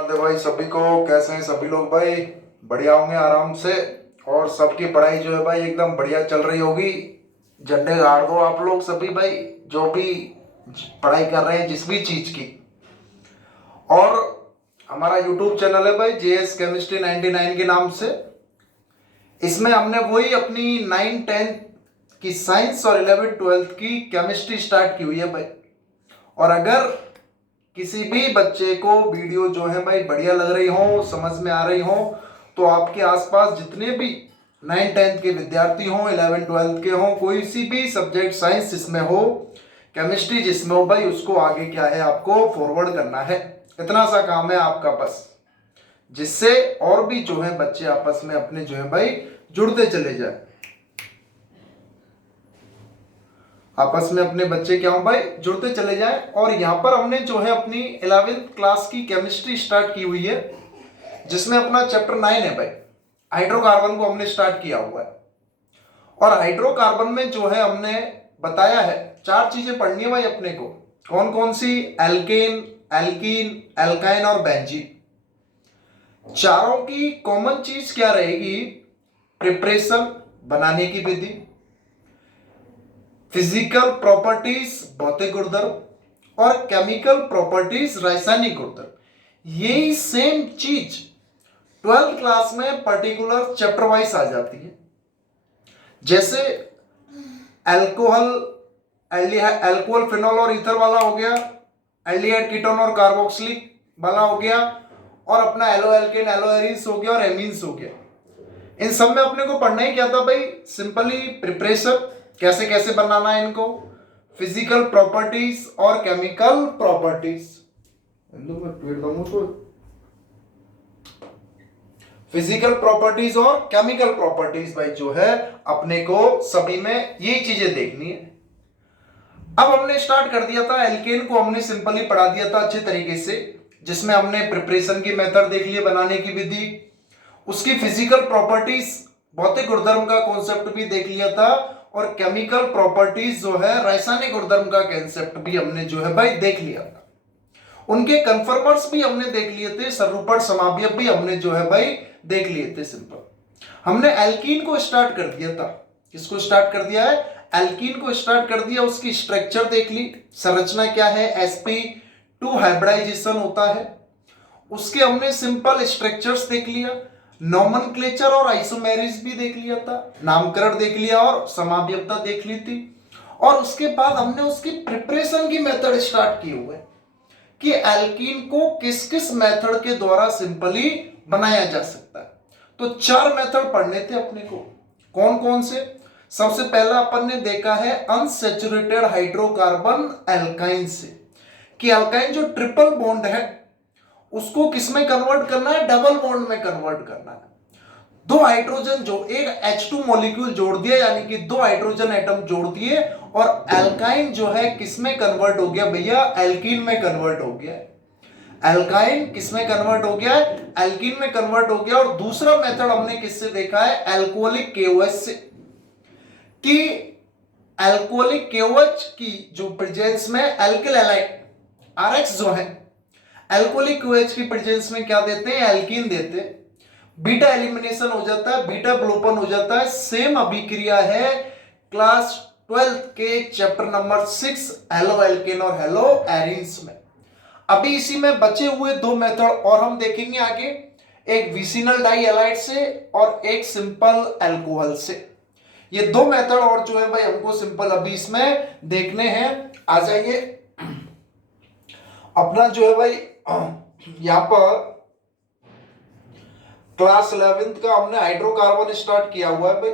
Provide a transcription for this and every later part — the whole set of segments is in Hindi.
राधे भाई सभी को। कैसे हैं सभी लोग भाई? बढ़िया होंगे आराम से। और सबकी पढ़ाई जो है भाई एकदम बढ़िया चल रही होगी। झंडे गाड़ दो आप लोग सभी भाई, जो भी पढ़ाई कर रहे हैं जिस भी चीज की। और हमारा यूट्यूब चैनल है भाई जेएस केमिस्ट्री 99 के नाम से। इसमें हमने वही अपनी 9 10 की साइंस और 11 12 की केमिस्ट्री स्टार्ट की हुई है भाई। और अगर किसी भी बच्चे को वीडियो जो है भाई बढ़िया लग रही हो, समझ में आ रही हो, तो आपके आसपास जितने भी 9 10 के विद्यार्थी हों, 11 12 के हों, कोई सी भी सब्जेक्ट साइंस जिसमें हो, केमिस्ट्री जिसमें हो भाई, उसको आगे क्या है आपको फॉरवर्ड करना है। इतना सा काम है आपका बस, जिससे और भी जो है बच्चे आपस में अपने जो है भाई जुड़ते चले जाए। आपस में अपने बच्चे क्या हो भाई जुड़ते चले जाएं। और यहाँ पर हमने जो है अपनी 11th क्लास की केमिस्ट्री स्टार्ट की हुई है, जिसमें अपना चैप्टर 9 है भाई। हाइड्रोकार्बन को हमने स्टार्ट किया हुआ है। और हाइड्रोकार्बन में जो है हमने बताया है 4 चीजें पढ़नी है भाई अपने को। कौन कौन सी? एल्केन, एल्कीन, एल्काइन और बेंजीन। चारों की कॉमन चीज क्या रहेगी? प्रिपरेशन, बनाने की विधि, फिजिकल प्रॉपर्टीज, भौतिक गुणधर्म, और केमिकल प्रॉपर्टीज, रासायनिक गुणधर्म। यही सेम चीज 12th क्लास में पर्टिकुलर चैप्टर वाइज आ जाती है। जैसे अल्कोहल, अल्कोहल फिनॉल और ईथर वाला हो गया, एल्डिहाइड कीटोन और कार्बोक्सिलिक वाला हो गया, और अपना एलो एल्केन, एलो एरीन्स हो गया और एमीन्स हो गया। इन सब में अपने को पढ़ना ही क्या था भाई? सिंपली प्रिपरेशन, कैसे कैसे बनाना है इनको, फिजिकल प्रॉपर्टीज और केमिकल प्रॉपर्टीज। फिजिकल प्रॉपर्टीज और केमिकल प्रॉपर्टीज भाई जो है अपने को सभी में ये चीजें देखनी है। अब हमने स्टार्ट कर दिया था, एल्केन को हमने सिंपली पढ़ा दिया था अच्छे तरीके से, जिसमें हमने प्रिपरेशन की मेथड देख लिया, बनाने की विधि, उसकी फिजिकल प्रॉपर्टीज, भौतिक गुणधर्म का कॉन्सेप्ट भी देख लिया था, और केमिकल प्रॉपर्टीज जो है रासायनिक गुणधर्म का कॉन्सेप्ट भी हमने जो है भाई देख लिया था। उनके कन्फर्मर्स भी हमने देख लिए थे, सरूपण समावयव भी हमने जो है भाई देख लिए थे। सिंपल हमने एल्कीन को स्टार्ट कर दिया था। किसको स्टार्ट कर दिया है? एल्कीन को स्टार्ट कर दिया। उसकी स्ट्रक्चर देख ली, संरचना क्या है, sp2 हाइब्रिडाइजेशन होता है। उसके हमने सिंपल स्ट्रक्चर्स देख लिया, नोमेनक्लेचर और आइसोमेरिज भी देख लिया था, नामकरण देख लिया और समावयवता देख ली थी। और उसके बाद हमने उसकी प्रिपरेशन की मेथड स्टार्ट की हुए कि एल्कीन को किस किस मेथड के द्वारा सिंपली बनाया जा सकता है। तो 4 मेथड पढ़ने थे अपने को। कौन कौन से? सबसे पहला अपन ने देखा है अनसैचुरेटेड हाइड्रोकार्बन एल्काइन से, कि एल्काइन जो ट्रिपल बॉन्ड है उसको किस में कन्वर्ट करना है? डबल बॉन्ड में कन्वर्ट करना है। 2 हाइड्रोजन जो एक H2 मॉलिक्यूल जोड़ दिया, यानी कि 2 हाइड्रोजन एटम जोड़ दिए, और एल्काइन जो है किस में कन्वर्ट हो गया भैया? एल्कीन में कन्वर्ट हो गया। एल्काइन किस में कन्वर्ट हो गया? एल्कीन में कन्वर्ट हो गया। और दूसरा मेथड हमने किससे देखा है? एल्कोहलिक KOH से, कि एल्कोहलिक KOH की जो प्रेजेंस में एल्किल हैलाइड RX जो है, एल्कोहलिक KOH की प्रेजेंस में क्या देते हैं? एल्कीन देते हैं। बीटा एलिमिनेशन हो जाता है, बीटा ब्लोपन हो जाता है। सेम अभिक्रिया है क्लास 12th के चैप्टर नंबर 6 हेलो एल्केन और हेलो एरीन्स में। अभी इसी में बचे हुए 2 मेथड और हम देखेंगे आगे, एक विसिनल डाई हैलाइड से और एक सिंपल अल्कोहल से। ये 2 मेथड और जो है भाई हमको सिंपल अभी इसमें देखने हैं। आ जाइए, अपना जो है भाई यहां पर क्लास 11th का हमने हाइड्रोकार्बन स्टार्ट किया हुआ है भाई।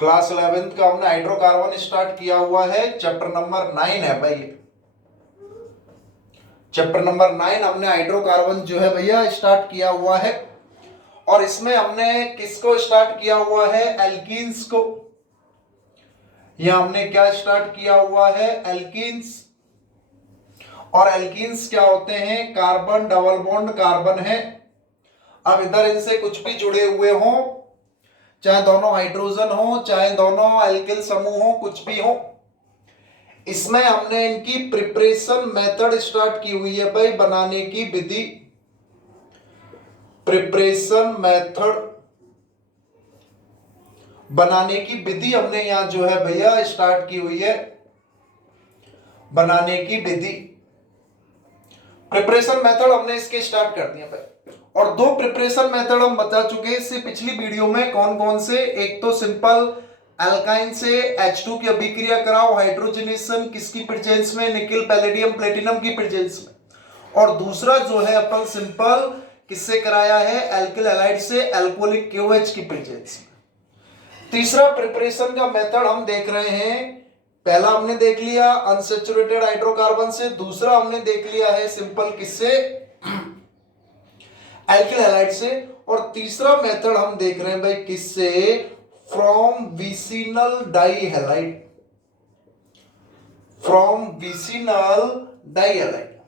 क्लास 11th का हमने हाइड्रोकार्बन स्टार्ट किया हुआ है, चैप्टर नंबर 9 है भाई। चैप्टर नंबर 9 हमने हाइड्रोकार्बन जो है भैया स्टार्ट किया हुआ है। और इसमें हमने किसको स्टार्ट किया हुआ है? एल्कीन्स को। यह हमने क्या स्टार्ट किया हुआ है? एल्कीन्स। और एल्कीन्स क्या होते हैं? कार्बन डबल बॉन्ड कार्बन है। अब इधर इनसे कुछ भी जुड़े हुए हो, चाहे दोनों हाइड्रोजन हो, चाहे दोनों एल्किल समूह हो, कुछ भी हो, इसमें हमने इनकी प्रिपरेशन मेथड स्टार्ट की हुई है भाई, बनाने की विधि, प्रिपरेशन मेथड बनाने की विधि हमने यहां जो है भैया स्टार्ट की हुई है, बनाने की विधि, प्रिपरेशन मेथड हमने इसके स्टार्ट कर दिया भाई। और दो प्रिपरेशन मेथड हम बता चुके हैं इससे पिछली वीडियो में, कौन कौन से, एक तो सिंपल अल्काइन से H2 की अभिक्रिया कराओ, हाइड्रोजनेशन किसकी प्रेजेंस में, निकिल पैलेडियम प्लेटिनम की प्रेजेंस में, और दूसरा जो है अपन सिंपल किससे कराया है, एल्किल हैलाइड से अल्कोहलिक KOH की प्रेजेंस में। तीसरा प्रिपरेशन का मेथड हम देख रहे हैं, पहला हमने देख लिया अनसैचुरेटेड हाइड्रोकार्बन से, दूसरा हमने देख लिया है सिंपल किससे, एल्किल हैलाइड से, और तीसरा मेथड हम देख रहे हैं भाई किससे, from vicinal dihalide, from vicinal dihalide,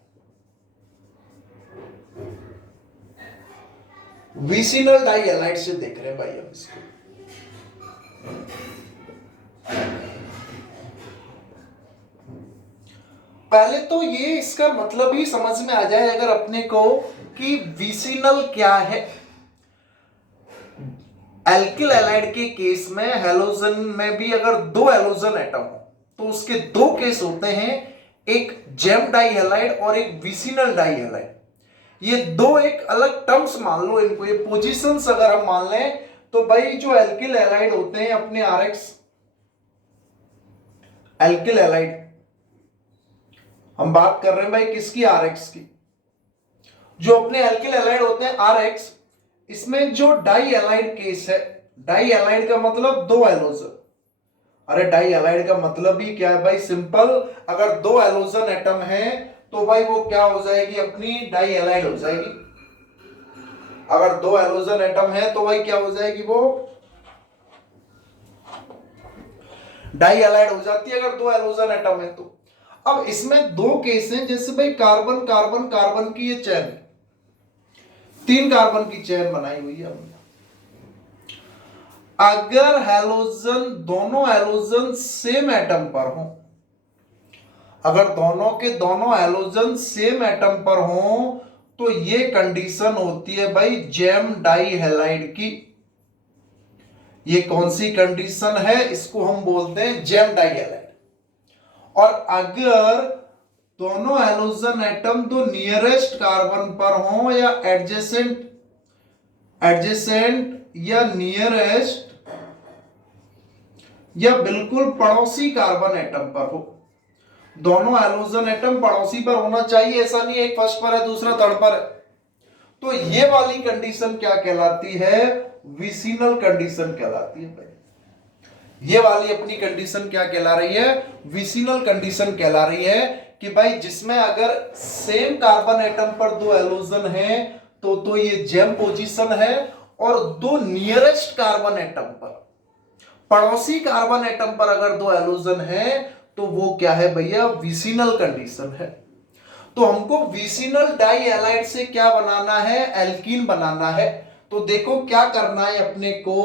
vicinal dihalide से देख रहे हैं भाई हम इसको। पहले तो ये इसका मतलब ही समझ में आ जाए अगर अपने को कि विसिनल क्या है। एल्किल हैलाइड के केस में हैलोजन में भी अगर दो हैलोजन एटम हो तो उसके दो केस होते हैं, एक जेम डाइहैलाइड और एक विसिनल डाइहैलाइड। ये दो एक अलग टर्म्स मान लो इनको, ये पोजीशंस अगर हम मान लें तो भाई जो एल्किल हैलाइड होते हैं अपने RX, एल्किल हैलाइड हम बात कर रहे हैं भाई किसकी, RX की, जो अपने एल्किल हैलाइड होते हैं RX, इसमें जो डाइहैलाइड केस है, डाइहैलाइड का मतलब दो हैलोजन, अरे डाइहैलाइड का मतलब ही क्या है भाई, सिंपल, अगर दो हैलोजन एटम है तो भाई वो क्या हो जाएगी, अपनी डाइहैलाइड हो जाएगी। अगर दो हैलोजन एटम है तो भाई क्या हो जाएगी, वो डाइहैलाइड हो जाती है अगर दो हैलोजन एटम है तो। अब इसमें दो केस हैं, जैसे भाई कार्बन कार्बन कार्बन की ये चेन, तीन कार्बन की चेन बनाई हुई है हमने, अगर हैलोजन, दोनों हैलोजन सेम एटम पर हो, अगर दोनों के दोनों हैलोजन सेम एटम पर हो तो ये कंडीशन होती है भाई जेम डाइहैलाइड की। ये कौन सी कंडीशन है, इसको हम बोलते हैं जेम डाइहैलाइड। और अगर दोनों हैलोजन एटम तो नियरेस्ट कार्बन पर हो या एडजेसेंट, एडजेसेंट या नियरेस्ट या बिल्कुल पड़ोसी कार्बन एटम पर हो, दोनों हैलोजन एटम पड़ोसी पर होना चाहिए, ऐसा नहीं एक फर्स्ट पर है दूसरा थर्ड पर है, तो ये वाली कंडीशन क्या कहलाती है, विसिनल कंडीशन कहलाती है भाई। ये वाली अपनी कंडीशन क्या कहला रही है, विसिनल कंडीशन कहला रही है कि भाई जिसमें अगर सेम कार्बन एटम पर दो हैलोजन है तो ये जेम पोजीशन है, और दो नियरेस्ट कार्बन एटम पर, पड़ोसी कार्बन एटम पर अगर दो हैलोजन है तो वो क्या है भैया, विसिनल कंडीशन है। तो हमको विसिनल डाइहैलाइड से क्या बनाना है, एल्कीन बनाना है। तो देखो क्या करना है अपने को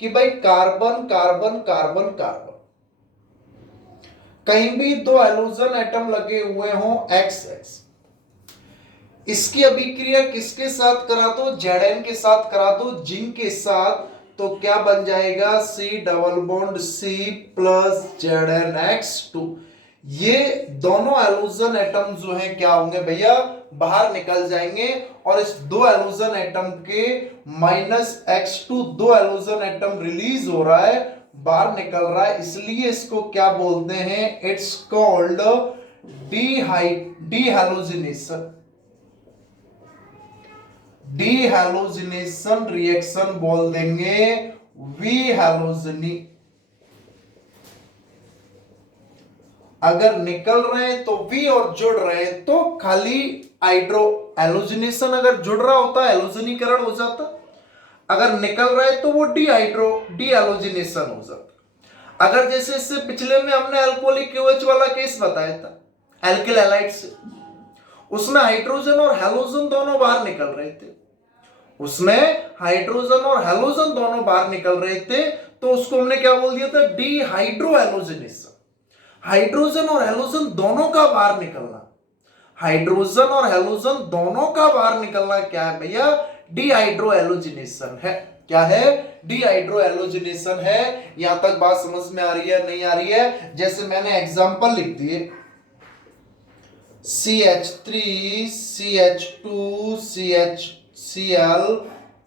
कि भाई कार्बन कार्बन कार्बन कार्बन, कहीं भी दो हैलोजन एटम लगे हुए हो XX, इसकी अभिक्रिया किसके साथ करा दो, Zn के साथ करा दो, जिंक के साथ, तो क्या बन जाएगा, C double bond C plus ZnX2। ये दोनों हैलोजन एटम जो है क्या होंगे भैया, बाहर निकल जाएंगे, और इस दो हैलोजन एटम के -X2 दो हैलोजन एटम रिलीज हो रहा है, बाहर निकल रहा है, इसलिए इसको क्या बोलते हैं, इट्स कॉल्ड डीहैलोजिनेशन, डीहैलोजिनेशन रिएक्शन बोल देंगे विहैलोजनी। अगर निकल रहे हैं तो वी और जुड़ रहे हैं तो खाली हाइड्रो, हैलोजिनेशन अगर जुड़ रहा होता हैलोजनीकरण हो जाता, अगर निकल रहा है तो वो डीहैलोजिनेशन हो जाता। अगर जैसे इससे पिछले में हमने अल्कोहलिक KOH वाला केस बताया था एल्किल हैलाइड से, उसमें हाइड्रोजन और हैलोजन दोनों बाहर निकल रहे थे, उसमें हाइड्रोजन और हैलोजन दोनों बाहर निकल रहे थे, तो उसको हमने क्या बोल दिया था, डीहाइड्रोहैलोजिनेशन। हाइड्रोजन और हेलोजन दोनों का बाहर निकलना, हाइड्रोजन और हेलोजन दोनों का बाहर निकलना क्या है भैया? डिहाइड्रो एलोजिनेशन है। क्या है? डिहाइड्रो एलोजिनेशन है। यहां तक बात समझ में आ रही है नहीं आ रही है? जैसे मैंने एग्जांपल लिख दिए, CH3 CH2 CHCl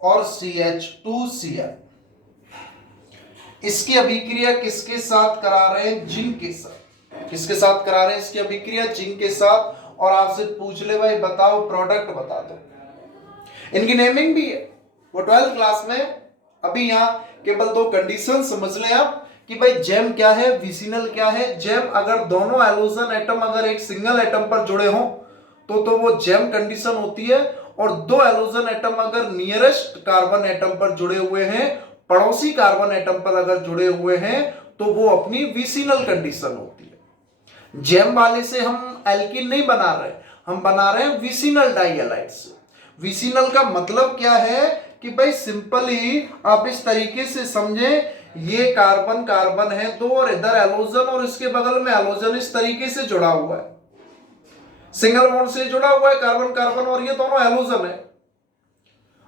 और CH2Cl, इसकी अभिक्रिया किसके साथ करा रहे हैं? जिंक के साथ। किसके साथ करा रहे हैं इसकी अभिक्रिया? जिंक के साथ। और आपसे पूछ ले भाई बताओ प्रोडक्ट बता दो, इनकी नेमिंग भी है वो 12th क्लास में। अभी यहाँ केवल दो कंडीशन समझ लें आप कि भाई जेम क्या है, विसिनल क्या है। जेम अगर दोनों एलोजन एटम अगर एक सिंगल एटम पर जुड़े हों तो वो जेम कंडीशन होती है, और दो एलोजन एटम अगर नियरेस्ट कार्बन एटम पर जुड़े हुए हैं, पड़ोसी कार्बन एटम पर अगर जुड़े हुए हैं, तो वो अपनी विसिनल कंडीशन होती है। जेम वाले से हम एल्कीन नहीं बना रहे, हम बना रहे हैं विसिनल डाइहैलाइड से। विसिनल का मतलब क्या है कि भाई सिंपली आप इस तरीके से समझें, ये कार्बन कार्बन है दो, और इधर एलोजन और इसके बगल में एलोजन इस तरीके से जुड़ा हुआ है, सिंगल बॉन्ड से जुड़ा हुआ है कार्बन कार्बन, और ये दोनों एलोजन है।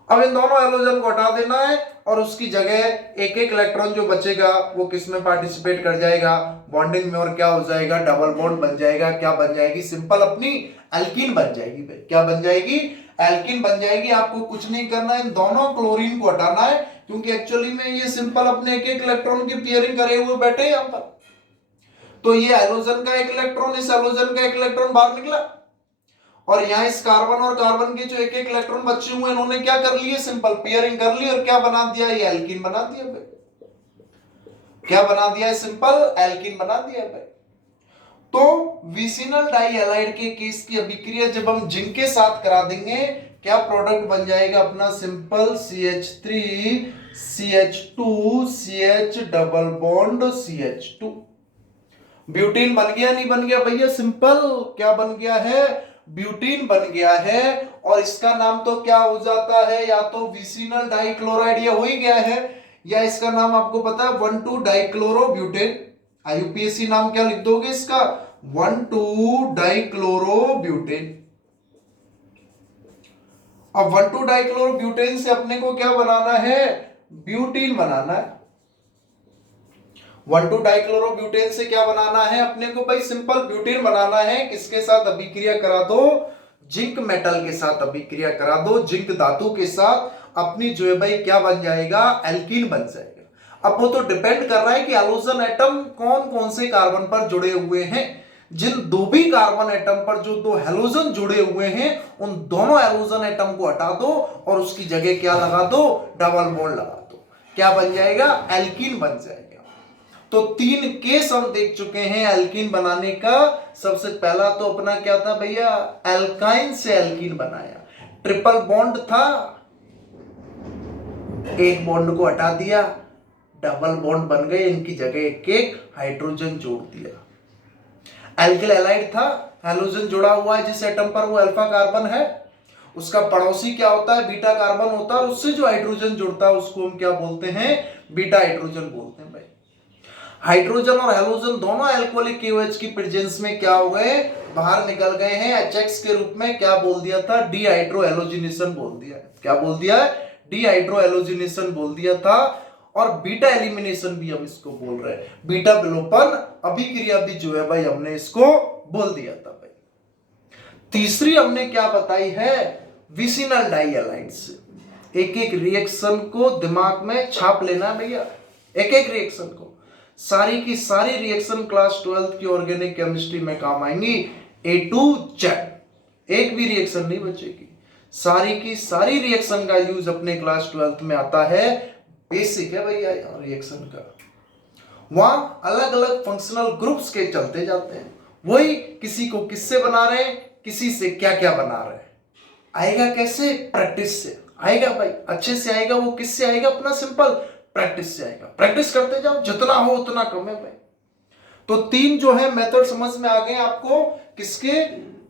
अब इन दोनों एलोजन को हटा देना है, और उसकी जगह एक एक इलेक्ट्रॉन जो बचेगा वो किस में पार्टिसिपेट कर जाएगा? बॉन्डिंग में। और क्या हो जाएगा? डबल बॉन्ड बन जाएगा। क्या बन जाएगी? सिंपल अपनी एल्कीन बन जाएगी भाई। क्या बन जाएगी? एल्कीन बन जाएगी। आपको कुछ नहीं करना है, इन दोनों क्लोरीन को हटाना है, क्योंकि एक्चुअली में ये सिंपल अपने एक एक इलेक्ट्रॉन की पेयरिंग करे हुए बैठे यहां पर। तो ये एलोजन का एक इलेक्ट्रॉन, इस एलोजन का एक इलेक्ट्रॉन बाहर निकला, और यहां इस कार्बन और कार्बन के जो एक एक इलेक्ट्रॉन बचे हुए इन्होंने क्या कर लिए? सिंपल पेयरिंग कर ली, और क्या बना दिया? ये एल्कीन बना दिया भाई। क्या बना दिया? सिंपल एल्कीन बना दिया भाई। तो विसिनल डाइहैलाइड के केस की अभिक्रिया जब हम जिंक के साथ करा देंगे, क्या प्रोडक्ट बन जाएगा अपना? Simple CH3 CH2 CH double bond CH2। Butene बन गया नहीं बन गया भैया? सिंपल क्या बन गया है? ब्यूटीन बन गया है। और इसका नाम तो क्या हो जाता है? या तो विसिनल डाइक्लोराइड, ये हो ही गया है, या इसका नाम आपको पता है 1,2 डाइक्लोरो ब्यूटेन। यूपीएससी नाम क्या लिख दोगे इसका? 1,2 डाइक्लोरो ब्यूटेन। अब 1,2 डाइक्लोरो ब्यूटेन से अपने को क्या बनाना है? ब्यूटीन बनाना है। 1,2 डाइक्लोरो ब्यूटेन से क्या बनाना है अपने को भाई? सिंपल ब्यूटीन बनाना है। किसके साथ अभिक्रिया करा दो? जिंक मेटल के साथ अभिक्रिया करा दो, जिंक धातु के साथ। अपनी जो है भाई क्या बन जाएगा? एल्कीन बन जाएगा। अब वो तो डिपेंड कर रहा है कि एलोजन एटम कौन कौन से कार्बन पर जुड़े हुए हैं। जिन दो भी कार्बन एटम पर जो दो हेलोजन जुड़े हुए हैं, उन दोनों हेलोजन एटम को हटा दो, और उसकी जगह क्या लगा दो? डबल बॉन्ड लगा दो। क्या बन जाएगा? एल्कीन बन जाएगा। तो 3 केस हम देख चुके हैं एल्कीन बनाने का। सबसे पहला तो अपना क्या था भैया? एल्काइन से एल्कीन बनाया। ट्रिपल बॉन्ड था, एक बॉन्ड को हटा दिया, डबल बॉन्ड बन गए, इनकी जगह एक एक हाइड्रोजन जोड़ दिया। एल्किल हैलाइड था, हेलोजन जुड़ा हुआ है जिस एटम पर वो अल्फा कार्बन है, उसका पड़ोसी क्या होता है? बीटा कार्बन होता है, और उससे जो हाइड्रोजन जुड़ता है उसको हम क्या बोलते हैं? बीटा हाइड्रोजन बोलते हैं भाई। हाइड्रोजन और हेलोजन दोनों अल्कोहलिक KOH की प्रेजेंस में क्या हो गए? बाहर निकल गए हैं HX के रूप में। क्या बोल दिया था? डिहाइड्रो एलोजिनेशन बोल दिया। क्या बोल दिया? डिहाइड्रो एलोजिनेशन बोल दिया था। और बीटा एलिमिनेशन भी हम इसको बोल रहे हैं, बीटा विलोपन अभिक्रिया भी जो है भाई हमने इसको बोल दिया था भाई। तीसरी हमने क्या बताई है? विसिनल डाइहैलाइड्स। एक एक रिएक्शन को दिमाग में छाप लेना भैया, एक एक रिएक्शन को। सारी की सारी रिएक्शन क्लास 12th की ऑर्गेनिक केमिस्ट्री में काम आएंगी, A to Z। एक भी रिएक्शन नहीं बचेगी। सारी की सारी रिएक्शन का यूज अपने क्लास 12th में आता है। बेसिक है भैया रिएक्शन का। वहां अलग अलग फंक्शनल ग्रुप्स के चलते जाते हैं, वही किसी को किससे बना रहे हैं, किसी से क्या क्या बना रहे हैं। आएगा कैसे? प्रैक्टिस से आएगा भाई, अच्छे से आएगा। वो किससे आएगा? अपना सिंपल प्रैक्टिस से आएगा। प्रैक्टिस करते जाओ, जितना हो उतना कम है भाई। तो 3 जो है मेथड समझ में आ गए आपको। किसके?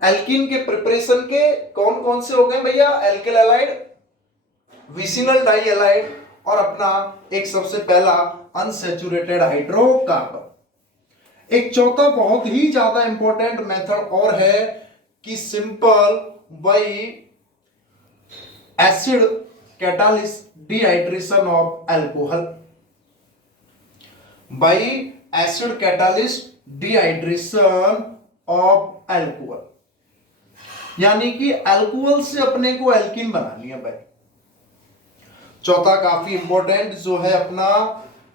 एल्कीन के प्रिपरेशन के। कौन कौन से हो गए भैया? एल्किल हैलाइड, विसिनल डाइहैलाइड, और अपना एक सबसे पहला अनसैचुरेटेड हाइड्रोकार्बन। एक चौथा बहुत ही ज्यादा इंपॉर्टेंट मेथड और है कि simple by acid catalyst dehydration of alcohol, by acid catalyst dehydration of alcohol, यानी कि अल्कोहल से अपने को एल्कीन बनानी है भाई। चौथा काफी इंपॉर्टेंट जो है अपना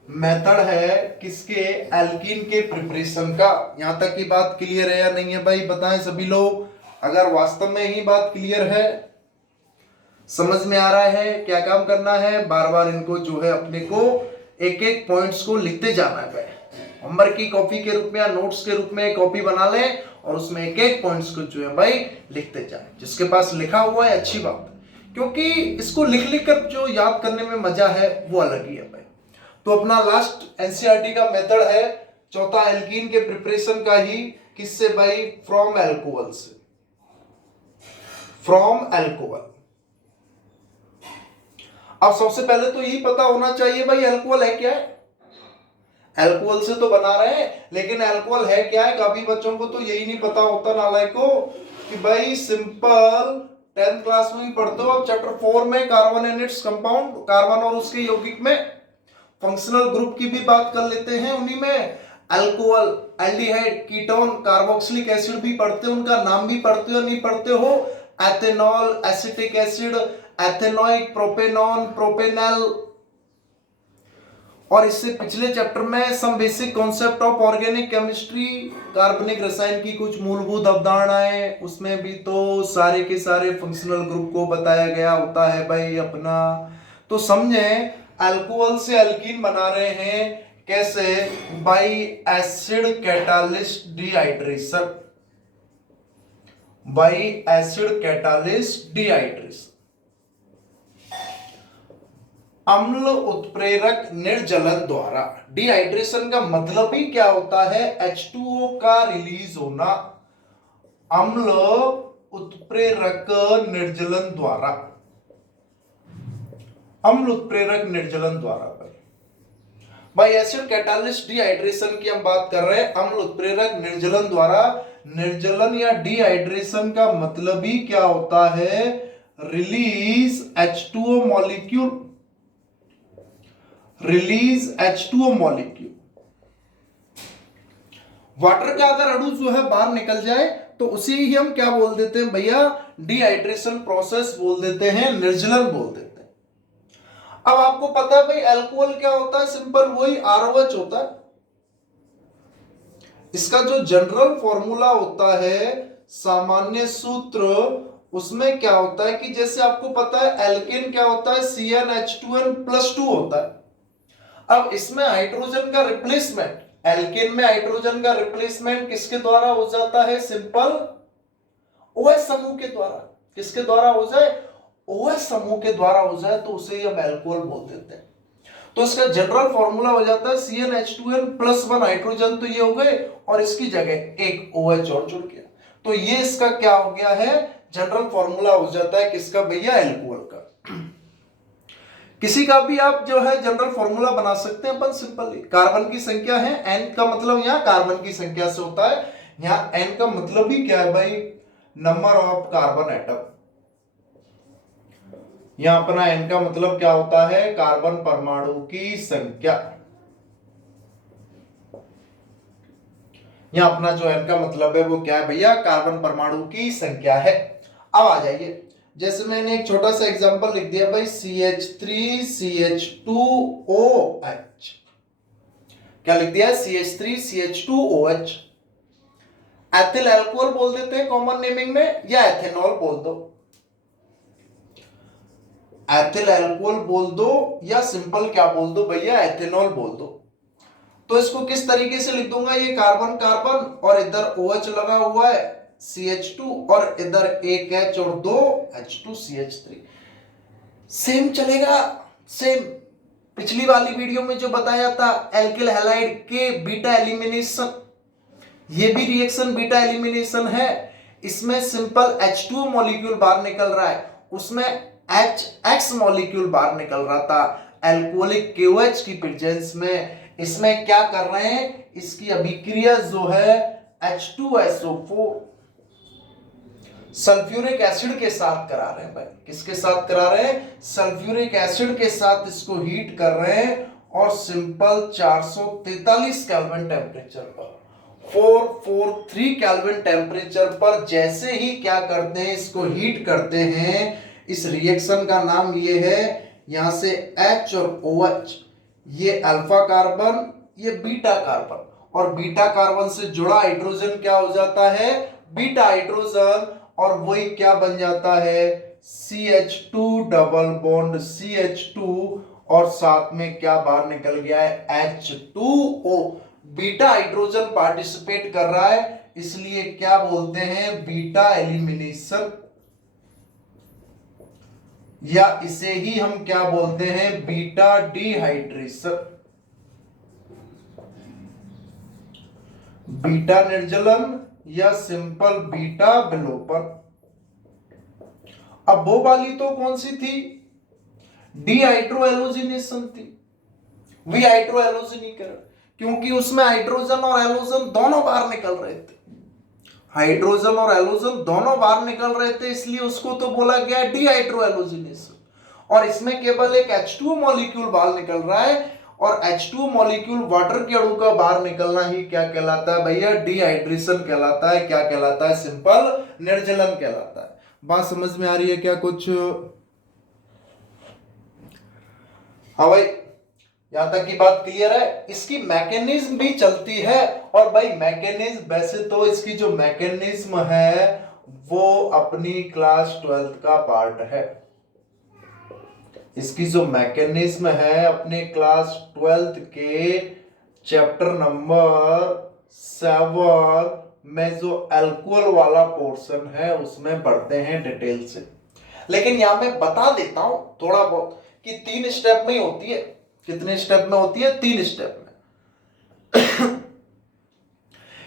मेथड है किसके, एल्कीन के प्रिपरेशन का। यहां तक की बात क्लियर है या नहीं है भाई, बताएं सभी लोग। अगर वास्तव में ही बात क्लियर है, समझ में आ रहा है क्या काम करना है, बार बार इनको जो है अपने को एक एक पॉइंट्स को लिखते जाना है भाई। होमवर्क की कॉपी के रूप में या नोट्स के रूप में कॉपी बना लें और उसमें एक एक पॉइंट्स को जो है भाई लिखते जाए। जिसके पास लिखा हुआ है अच्छी बात, क्योंकि इसको लिख लिख कर जो याद करने में मजा है वो अलग ही है भाई। तो अपना लास्ट एनसीईआरटी का मेथड है चौथा, एल्कीन के प्रिपरेशन का ही। किससे भाई, फ्रॉम अल्कोहल से, फ्रॉम अल्कोहल। अब सबसे पहले तो यही पता होना चाहिए भाई अल्कोहल है क्या है। अल्कोहल से तो बना रहे हैं, लेकिन अल्कोहल है क्या है, काफी बच्चों को तो यही नहीं पता होता नालायकों कि भाई सिंपल 10th क्लास में भी पढ़ते हो। अब चैप्टर 4 में carbon and its compound, carbon और उसके यौगिक में फंक्शनल ग्रुप की भी बात कर लेते हैं। उन्हीं में alcohol, aldehyde, ketone, carboxylic acid भी पढ़ते हो, उनका नाम भी पढ़ते हो नहीं पढ़ते हो, ethanol, acetic acid, ethanoic, propanone, propanal. और इससे पिछले चैप्टर में some basic concept of organic chemistry, कार्बनिक रसायन की कुछ मूलभूत अवधारणाएं, उसमें भी तो सारे के सारे फंक्शनल ग्रुप को बताया गया होता है भाई अपना। तो समझे अल्कोहल से एल्कीन बना रहे हैं कैसे, by acid catalyst dehydration, by acid catalyst dehydration. अम्ल उत्प्रेरक निर्जलन द्वारा। डिहाइड्रेशन का मतलब ही क्या होता है, H2O का रिलीज होना अम्ल उत्प्रेरक निर्जलन द्वारा, अम्ल उत्प्रेरक निर्जलन द्वारा। भाई एसिड कैटालिस्ट डिहाइड्रेशन की हम बात कर रहे हैं, अम्ल उत्प्रेरक निर्जलन द्वारा। निर्जलन या डिहाइड्रेशन का मतलब ही क्या होता है, release H2O molecule, release H2O molecule. Water का अगर अणु जो है बाहर निकल जाए तो उसी ही हम क्या बोल देते हैं भैया, डिहाइड्रेशन प्रोसेस बोल देते हैं, निर्जलन बोल देते हैं। अब आपको पता है भाई अल्कोहल क्या होता है, सिंपल वही ROH होता है। इसका जो जनरल फॉर्मूला होता है, सामान्य सूत्र, उसमें क्या होता है कि जैसे आपको पता है एल्केन क्या होता है, CnH2n+2 होता है। अब इसमें हाइड्रोजन का रिप्लेसमेंट, एल्केन में हाइड्रोजन का रिप्लेसमेंट किसके द्वारा हो जाता है, सिंपल OH समूह के द्वारा। किसके द्वारा हो जाए, OH समूह के द्वारा हो जाए तो उसे हम अल्कोहल बोल देते हैं। तो इसका जनरल फॉर्मूला हो जाता है CnH2n+1 हाइड्रोजन, तो ये हो गए और इसकी जगह एक OH और जुड़ गया, तो ये इसका क्या हो गया है, जनरल फॉर्मूला हो जाता है किसका भैया, अल्कोहल का। किसी का भी आप जो है जनरल फॉर्मूला बना सकते हैं अपन सिंपली। कार्बन की संख्या है, N का मतलब यहाँ कार्बन की संख्या से होता है, यहाँ N का मतलब ही क्या है भाई, नंबर ऑफ कार्बन एटम। यहां अपना N का मतलब क्या होता है, कार्बन परमाणु की संख्या। यहां अपना जो N का मतलब है वो क्या है भैया, कार्बन परमाणु की संख्या है। अब आ जाइए, जैसे मैंने एक छोटा सा एग्जांपल लिख दिया भाई, CH3CH2OH। क्या लिख दिया, CH3CH2OH। एथिल अल्कोहल बोल देते हैं कॉमन नेमिंग में, या एथेनॉल बोल दो, एथिल अल्कोहल बोल दो, या सिंपल क्या बोल दो भैया, एथेनॉल बोल दो। तो इसको किस तरीके से लिख दूंगा, ये कार्बन कार्बन और इधर OH लगा हुआ है CH2 और इधर एक H और दो H2CH3। सेम चलेगा, सेम पिछली वाली वीडियो में जो बताया था एल्किल हैलाइड के बीटा एलिमिनेशन, ये भी रिएक्शन बीटा एलिमिनेशन है। इसमें सिंपल H2 मॉलिक्यूल बाहर निकल रहा है, उसमें HX मॉलिक्यूल बाहर निकल रहा था। अल्कोहलिक KOH की प्रेजेंस में इसमें क्या कर रहे हैं, इसकी अभिक्रिया जो है H2SO4 सल्फ्यूरिक एसिड के साथ करा रहे हैं भाई। किसके साथ करा रहे हैं, सल्फ्यूरिक एसिड के साथ इसको हीट कर रहे हैं और सिंपल 443 केल्विन टेम्परेचर पर 443 केल्विन टेम्परेचर पर जैसे ही क्या करते हैं, इसको हीट करते हैं। इस रिएक्शन का नाम ये है, यहां से H और OH, ये अल्फा कार्बन, ये बीटा कार्बन, और बीटा कार्बन से जुड़ा हाइड्रोजन क्या हो जाता है, बीटा हाइड्रोजन, और वही क्या बन जाता है, CH2 डबल बॉन्ड CH2, और साथ में क्या बाहर निकल गया है, H2O। बीटा हाइड्रोजन पार्टिसिपेट कर रहा है, इसलिए क्या बोलते हैं, बीटा एलिमिनेशन, या इसे ही हम क्या बोलते हैं, बीटा डिहाइड्रेशन, बीटा निर्जलन, या सिंपल बीटा विलोपन। अब वो वाली तो कौन सी थी, डिहाइड्रोएलोजिनेशन थी, विहाइड्रोएलोजिनीकरण, क्योंकि उसमें हाइड्रोजन और एलोजन दोनों बाहर निकल रहे थे, हाइड्रोजन और एलोजन दोनों बाहर निकल रहे थे, इसलिए उसको तो बोला गया डिहाइड्रोएलोजिनेशन। और इसमें केवल एक H2O मॉलिक्यूल बाहर निकल रहा है, और H2O मॉलिक्यूल वाटर के अणु का बाहर निकलना ही क्या कहलाता है भैया, डिहाइड्रेशन कहलाता है। क्या कहलाता है, सिंपल निर्जलन कहलाता है। बात समझ में आ रही है क्या कुछ, हाँ भाई, यहां तक की बात क्लियर है। इसकी मैकेनिज्म भी चलती है, और भाई मैकेनिज्म वैसे तो इसकी जो मैकेनिज्म है वो अपनी क्लास 12th का पार्ट है। इसकी जो मैकेनिज्म है अपने क्लास 12th के चैप्टर नंबर 7 में जो अल्कोहल वाला पोर्शन है उसमें पढ़ते हैं डिटेल से। लेकिन यहां मैं बता देता हूं थोड़ा बहुत कि 3 स्टेप में ही होती है। कितने स्टेप में होती है, 3 स्टेप में।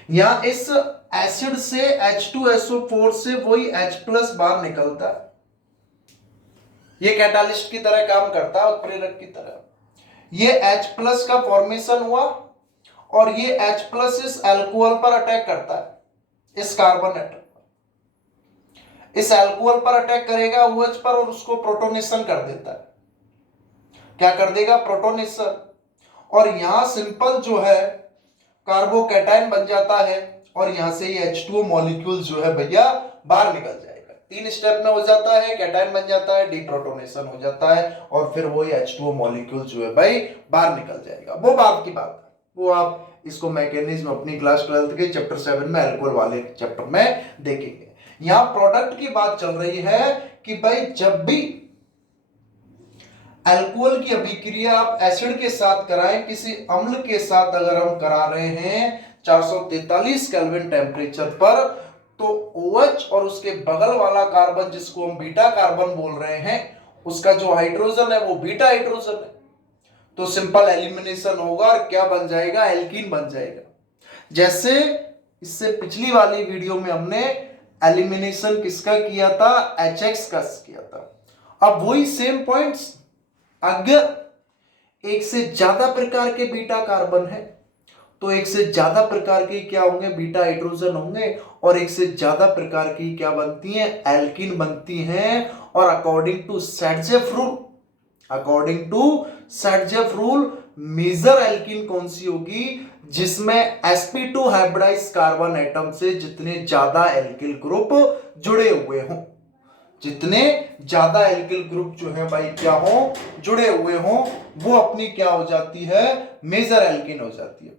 यहां इस एसिड से H2SO4 से वही H+ बाहर निकलता है, ये कैटालिस्ट की तरह काम करता है, उत्प्रेरक की तरह। ये H+ का फॉर्मेशन हुआ, और ये H+ इस अल्कोहल पर अटैक करता है, इस कार्बन एटम पर। इस अल्कोहल पर अटैक करेगा OH पर, और उसको प्रोटोनेशन कर देता है। क्या कर देगा, प्रोटोनेशन। और यहां सिंपल जो है कार्बोकैटायन बन जाता है, और यहां से ये H2O मॉलिक्यूल जो है भैया बाहर निकल जाएगा। 3 स्टेप में हो जाता है, कैटायन बन जाता है, डीप्रोटोनेशन हो जाता है, और फिर वही H2O मॉलिक्यूल जो है भाई बाहर निकल जाएगा। वो बात की बात है, वो आप इसको मैकेनिज्म अपनी क्लास 12th के चैप्टर 7 में अल्कोहल वाले चैप्टर में देखेंगे। यहां प्रोडक्ट की बात चल रही है कि भाई जब भी अल्कोहल की अभिक्रिया आप एसिड के साथ कराएं, किसी अम्ल के साथ अगर हम करा रहे हैं 443 केल्विन टेम्परेचर पर, तो OH और उसके बगल वाला कार्बन जिसको हम बीटा कार्बन बोल रहे हैं, उसका जो हाइड्रोजन है वो बीटा हाइड्रोजन है, तो सिंपल एलिमिनेशन होगा और क्या बन जाएगा, एल्कीन बन जाएगा। जैसे इससे पिछली वाली वीडियो में हमने एलिमिनेशन किसका किया था, HX का किया था। अब वही सेम पॉइंट्स, अगर एक से ज्यादा प्रकार के बीटा कार्बन है तो एक से ज्यादा प्रकार के क्या होंगे, बीटा हाइड्रोजन होंगे, और एक से ज्यादा प्रकार की क्या बनती हैं, एल्कीन बनती हैं। और according to Saytzeff rule major alkene कौन सी होगी, जिसमें sp2 हाइब्रिडाइज कार्बन एटम से जितने ज्यादा एल्किल ग्रुप जुड़े हुए हों, जितने ज्यादा एल्किल ग्रुप जो है भाई क्या हो, जुड़े हुए हों, वो अपनी क्या हो जाती है, मेजर एल्कीन हो जाती है।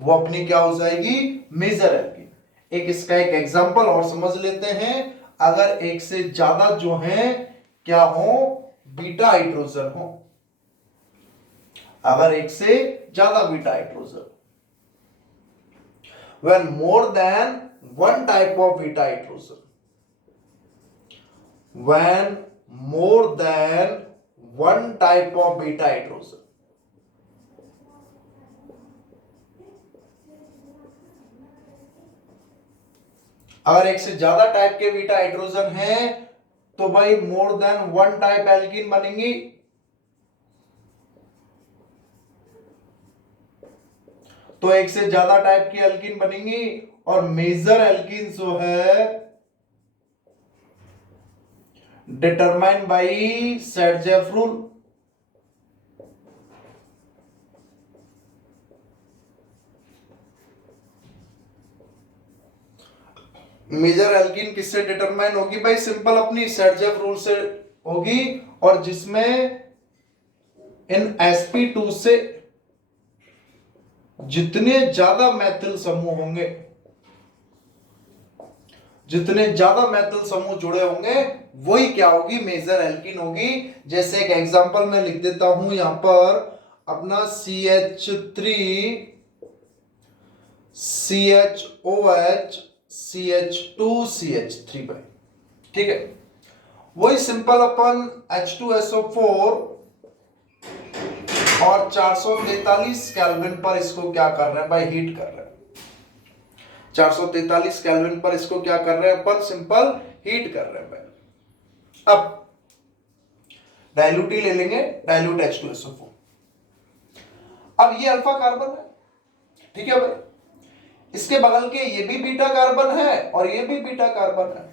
वो अपनी क्या हो जाएगी, मेजर एल्कीन। एक इसका एक एग्जांपल और समझ लेते हैं। अगर एक से ज्यादा जो है क्या हो, बीटा हाइड्रोजन हो, अगर एक से ज्यादा beta hydrogen, when more than one type of beta hydrogen, when more than one type of beta hydrogen, अगर एक से ज्यादा टाइप के बीटा हाइड्रोजन हैं तो भाई more than one type alkene बनेंगी। तो एक से ज्यादा टाइप की एल्कीन बनेंगी और मेजर एल्कीन जो है determine by Saytzeff rule. Major alkene किससे डिटरमाइन होगी भाई? सिंपल अपनी सेडजेफ रूल से होगी, और जिसमें इन sp2 से जितने ज्यादा मैथिल समूह होंगे, जितने ज्यादा मैथिल समूह जुड़े होंगे वही क्या होगी? मेजर एल्कीन होगी। जैसे एक एग्जांपल मैं लिख देता हूं यहां पर अपना CH3 CHOH CH2 CH3 भाई, ठीक है। वही सिंपल अपन H2SO4 और 443 केल्विन पर इसको क्या कर रहे हैं भाई? हीट कर रहे हैं। 443 केल्विन पर इसको क्या कर रहे हैं अपन? सिंपल हीट कर रहे हैं भाई। अब डाइल्यूट ही ले लेंगे, डाइल्यूट H2SO4। अब ये अल्फा कार्बन है, ठीक है भाई। इसके बगल के ये भी बीटा कार्बन है और ये भी बीटा कार्बन है,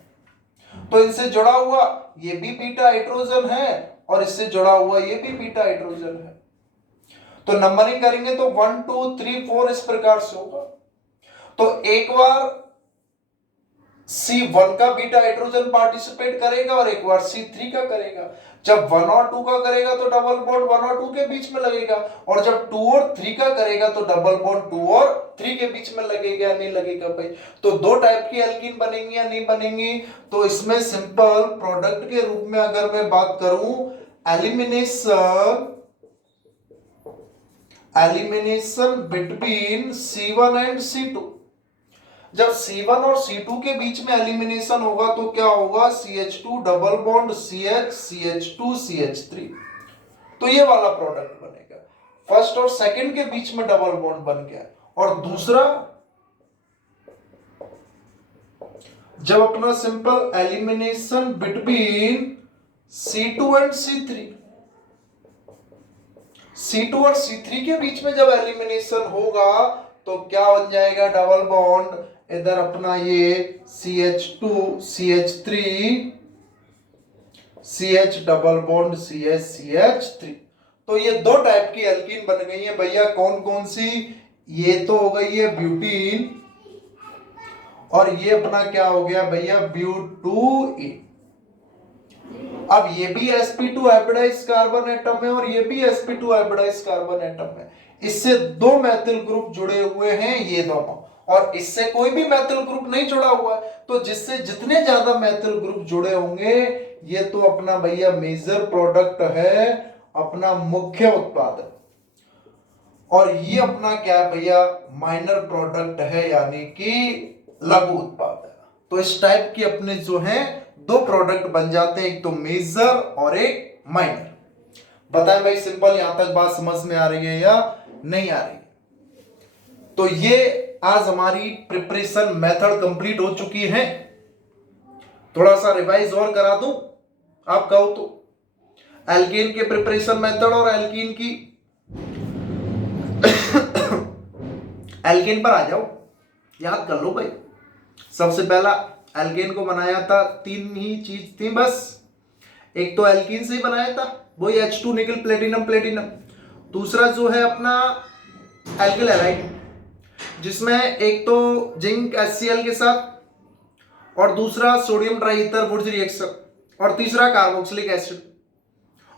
तो इनसे जुड़ा हुआ ये भी बीटा हाइड्रोजन है और इससे जुड़ा हुआ ये भी बीटा हाइड्रोजन है। तो नंबरिंग करेंगे तो 1 2 3 4 इस प्रकार से होगा। तो एक बार C1 का बीटा हाइड्रोजन पार्टिसिपेट करेगा और एक बार C3 का करेगा। जब 1 और 2 का करेगा तो डबल बॉन्ड 1 और 2 के बीच में लगेगा, और जब 2 और 3 का करेगा तो डबल बॉन्ड 2 और 3 के बीच में लगेगा या नहीं लगेगा भाई? तो दो टाइप की एल्कीन बनेंगी या नहीं बनेंगी? तो इसमें सिंपल प्रोडक्ट के रूप में अगर मैं बात करूं, elimination between C1 and C2। जब C1 और C2 के बीच में एलिमिनेशन होगा तो क्या होगा? CH2 double bond CH CH2 CH3। तो ये वाला प्रोडक्ट बनेगा। फर्स्ट और सेकंड के बीच में डबल बॉन्ड बन गया। और दूसरा, जब अपना simple elimination between C2 and C3, C2 और C3 के बीच में जब एलिमिनेशन होगा तो क्या बन जाएगा? डबल बॉन्ड इधर अपना ये CH2 CH3 CH double bond CH CH3। तो ये दो टाइप की एल्कीन बन गई है भैया। कौन कौन सी? ये तो हो गई है ब्यूटीन, और ये अपना क्या हो गया भैया? ब्यूटूइन। अब ये भी sp2 हाइब्रिडाइज्ड कार्बन एटम है और ये भी sp2 हाइब्रिडाइज्ड कार्बन एटम है। इससे दो मैथिल ग्रुप जुड़े हुए हैं ये दोनों, और इससे कोई भी मैथिल ग्रुप नहीं जुड़ा हुआ है। तो जिससे जितने ज्यादा मैथिल ग्रुप जुड़े होंगे ये तो अपना भैया मेजर प्रोडक्ट है, अपना मुख्य उत्पाद है, और ये अपना क्या है भैया? माइनर प्रोडक्ट है, यानी कि लघु उत्पाद है। तो इस टाइप की अपने जो हैं दो प्रोडक्ट बन जाते हैं, एक तो मेजर और एक माइनर। बताएं भाई सिंपल, यहां तक बात समझ में आ रही है या नहीं आ रही है? तो ये आज हमारी प्रिपरेशन मेथड कंप्लीट हो चुकी है। थोड़ा सा रिवाइज और करा दूं आप कहो तो। एल्कीन के प्रिपरेशन मेथड और एल्कीन की एल्कीन पर आ जाओ, याद कर लो भाई। सबसे पहला एल्कीन को बनाया था, तीन ही चीज थी बस। एक तो एल्कीन से ही बनाया था, वही H2 निकल प्लेटिनम प्लेटिनम। दूसरा जो है अपना एल्किल हैलाइड, जिसमें एक तो जिंक HCl के साथ, और दूसरा सोडियम ट्राईईथर वुड्स रिएक्शन, और तीसरा कार्बोक्सिलिक एसिड।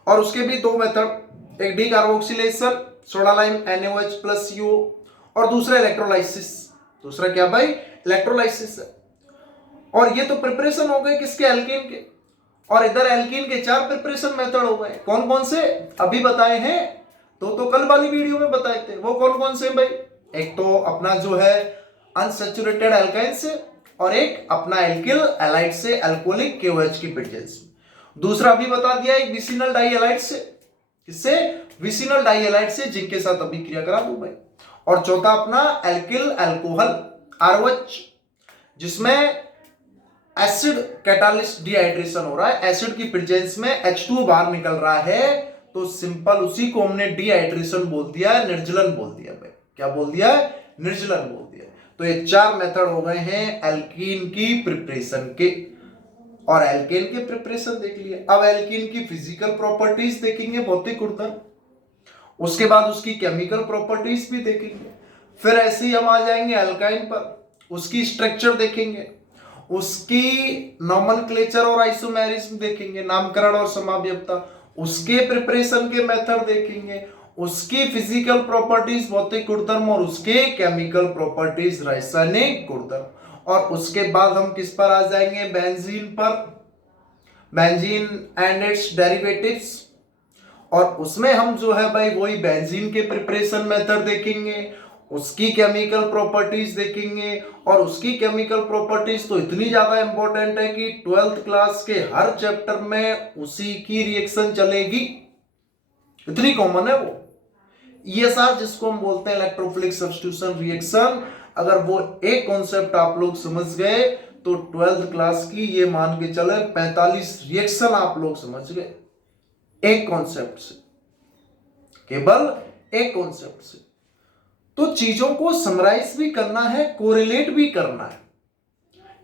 और उसके भी दो मेथड, एक D carboxylation soda lime NaOH+CO, और दूसरा इलेक्ट्रोलाइसिस। दूसरा क्या भाई? इलेक्ट्रोलाइसिस है। और ये तो प्रिपरेशन हो गए किसके? एल्कीन के। और इधर एल्कीन के चार प्रिपरेशन मेथड हो गए। कौन कौन से? अभी बताए हैं, तो कल वाली वीडियो में बताए थे। वो कौन कौन से भाई? एक तो अपना जो है अनसैचुरेटेड एल्काइन से, और एक अपना एल्किल हैलाइड से अल्कोहलिक KOH की प्रेजेंस में। दूसरा भी बता दिया, एक विसिनल डाइहैलाइड से। किससे? विसिनल डाइहैलाइड से, जिंक के साथ अभिक्रिया करा दूं भाई। और चौथा अपना एल्किल अल्कोहल ROH, जिसमें एसिड कैटालिस्ट डिहाइड्रेशन हो रहा है। एसिड की प्रेजेंस में H2 बाहर निकल रहा है, तो सिंपल उसी को हमने डिहाइड्रेशन बोल दिया, निर्जलन बोल दिया भाई। क्या बोल दिया? निर्जलन बोल दिया। तो ये 4 मेथड हो गए हैं एल्कीन की प्रिपरेशन के, और एल्केन के प्रिपरेशन देख लिए। अब एल्कीन की फिजिकल प्रॉपर्टीज देखेंगे, भौतिक गुणधर्म, उसके बाद उसकी केमिकल प्रॉपर्टीज भी देखेंगे। फिर ऐसे ही हम आ जाएंगे एल्काइन पर, उसकी स्ट्रक्चर देखेंगे, उसकी नॉमेनक्लेचर और आइसोमेरिज्म देखेंगे, नामकरण और समावयवता, उसके प्रिपरेशन के मेथड देखेंगे, उसकी फिजिकल प्रॉपर्टीज भौतिक गुणधर्म और उसके केमिकल प्रॉपर्टीज रासायनिक गुणधर्म। और उसके बाद हम किस पर आ जाएंगे, बेंजीन पर, बेंजीन एंड इट्स डेरिवेटिव्स। और उसमें हम जो है भाई वही बेंजीन के प्रिपरेशन मेथड देखेंगे, उसकी केमिकल प्रॉपर्टीज देखेंगे। और उसकी केमिकल प्रॉपर्टीज तो इतनी ज्यादा इंपॉर्टेंट है कि 12th क्लास के हर चैप्टर में उसी की रिएक्शन चलेगी, इतनी कॉमन है वो। ESR जिसको हम बोलते हैं इलेक्ट्रोफिलिक सब्स्टिट्यूशन रिएक्शन, अगर वो एक कॉन्सेप्ट आप लोग समझ गए तो 12th क्लास की ये मान के चले 45 रिएक्शन आप लोग समझ गए, एक कॉन्सेप्ट से, केवल एक कॉन्सेप्ट से। तो चीजों को समराइज भी करना है, कोरिलेट भी करना है।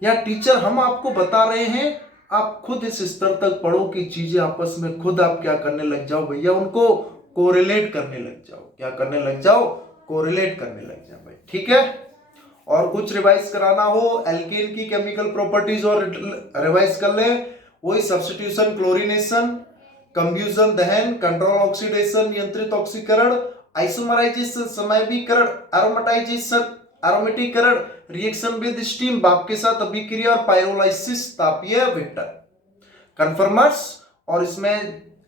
या टीचर हम आपको बता रहे हैं, आप खुद इस स्तर तक पढ़ो कि चीजें आपस में खुद आप क्या करने लग जाओ भैया, उनको कोरिलेट करने लग जाओ। क्या करने लग जाओ, कोरिलेट करने लग जाओ भाई, ठीक है। और कुछ रिवाइज कराना हो एल्केन की केमिकल प्रॉपर्टीज और रिवाइज कर ले, वही सब्स्टिट्यूशन, क्लोरीनेशन, कंब्यूजन दहन, कंट्रोल ऑक्सीडेशन नियंत्रित ऑक्सीकरण, आइसोमराइजेशन समैवीकरण, एरोमेटाइजेशन एरोमेटीकरण, रिएक्शन विद स्टीम भाप के साथ अभिक्रिया, और पाइरोलाइसिस तापीय विघटन, कन्फर्मर्स। और इसमें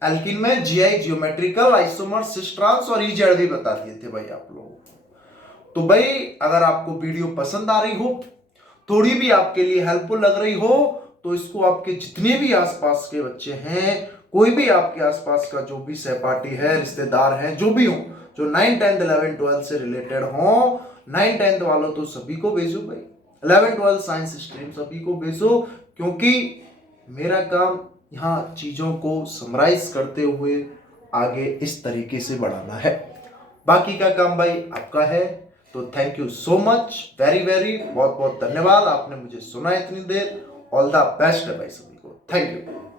एल्कीन में जीआई जियोमेट्रिकल आइसोमर्स, सिस ट्रांस और ईजेड भी बता दिए थे भाई आप लोगों को। तो भाई अगर आपको वीडियो पसंद आ रही हो, थोड़ी भी आपके लिए हेल्पफुल लग रही हो, तो इसको आपके जितने भी आसपास के बच्चे हैं, कोई भी आपके आसपास का जो भी सहपाठी है, रिश्तेदार है, जो भी हो, जो 9, 10, 11, 12 से रिलेटेड हो, 9, 10 वालों तो सभी को भेजो भाई, 11, 12 साइंस स्ट्रीम सभी को भेजो, क्योंकि मेरा काम यहाँ चीजों को समराइज करते हुए आगे इस तरीके से बढ़ाना है। बाकी का काम भाई आपका है। तो thank you so much, very very बहुत बहुत धन्यवाद, आपने मुझे सुना इतनी देर। ऑल द बेस्ट है भाई सभी को, थैंक यू।